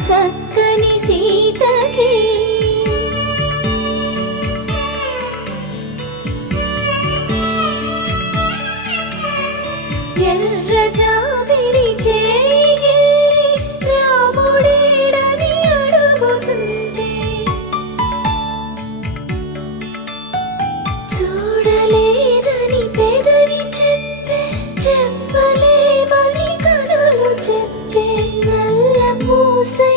చక్కని సీతకి ఎర్ర జాబిలి చేయి రాముడేడని అడుగుతుంటే చూడలేదని పెదవి చెప్పలేమని కనులు చెప్పే నల్ల పూసై